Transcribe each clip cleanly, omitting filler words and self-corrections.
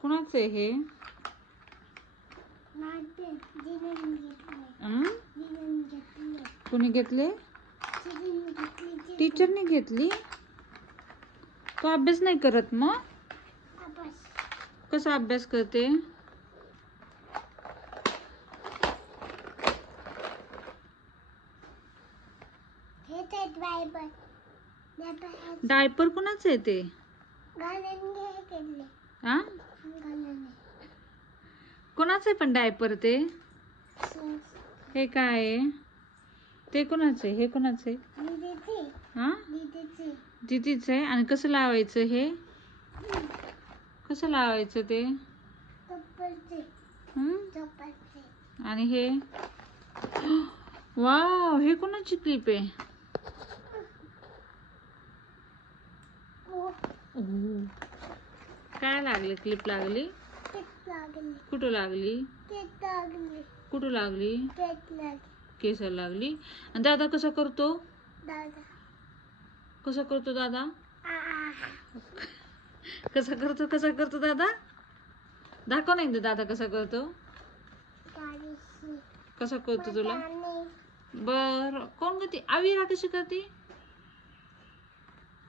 कुणाचं आहे हे? कुणी घेतले? टीचरने घेतली. तो अभ्यास नाही करत मग? कसा अभ्यास करते? डायपर कुणाचं आहे ते? हा? कोणाचं आहे पण डायपर ते? हे काय आहे? ते कोणाचं आहे? हे कोणाचं आहे? हा? दीदीचं आहे. आणि कसं लावायचं हे? कसं लावायचं ते? आणि हे? वाव, हे कोणाची क्लिप आहे? काय लागले? क्लिप लागली? कुठं लागली? कुठं लागली? केसाला लागली. आणि दादा कसा करतो? कसा करतो दादा? कसा करतो दादा? दाखव ना एकदा दादा कसा करतो. कसा करतो तुला? बर, कोण करते? आविरा कशी करते?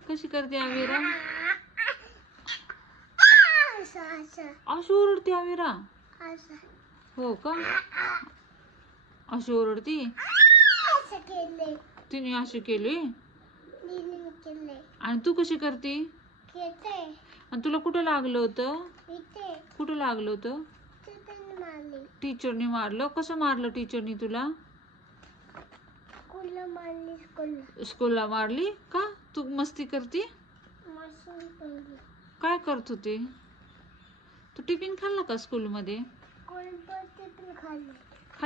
कशी करते आविरा? अशी ओरडते आविरा? हो का? अशी ओरडती? तिने अशी केली. आणि तू कशी करते? आणि तुला कुठं लागलं होतं? कुठं लागलं होतं? टीचरने मारलं. कसं मारलं टीचरनी तुला? स्कूलला मारली का? तू मस्ती करती? काय करत होती? तू टिफिन खाल्ला का स्कूलमध्ये?